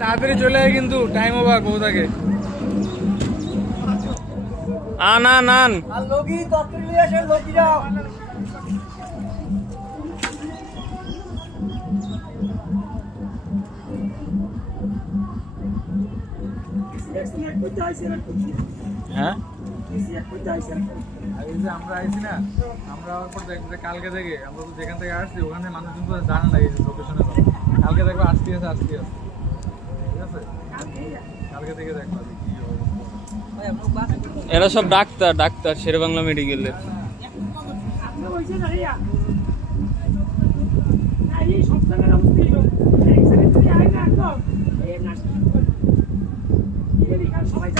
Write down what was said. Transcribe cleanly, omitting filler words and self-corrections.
তাড়াতাড়ি চলে আয় কিন্তু টাইম ওভার বউ থাকে। আন আন আন আর লগি তরকারি নিয়ে আসে লগি যাও। হ্যাঁ এই যে আমরা আইছি না, আমরা আবার পর দেখবো যে কালকে থেকে আমরা তো যেখান থেকে আসছি ওখানে মানুষজন তো জানে না এই লোকেশনে। কালকে দেখবো আসতে আছে ঠিক আছে, কালকে থেকে দেখবো যে কি অবস্থা। এরা সব ডাক্তার শেরেবাংলা মেডিকেলের। সবাই